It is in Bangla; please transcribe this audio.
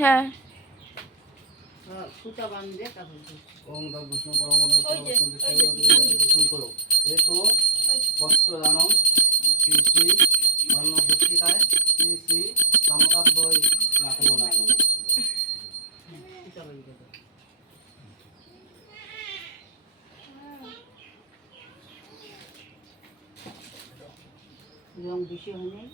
হ্যাঁ ওম দা বিষ্ণু পরমাণু দর্শন করো এ তো বস্ত্রদানম শ্রী শ্রী অন্ন পুষ্টিকায় শ্রী শ্রী কামতাব্যই নাকমো নাকম রং বেশি হয় নাই।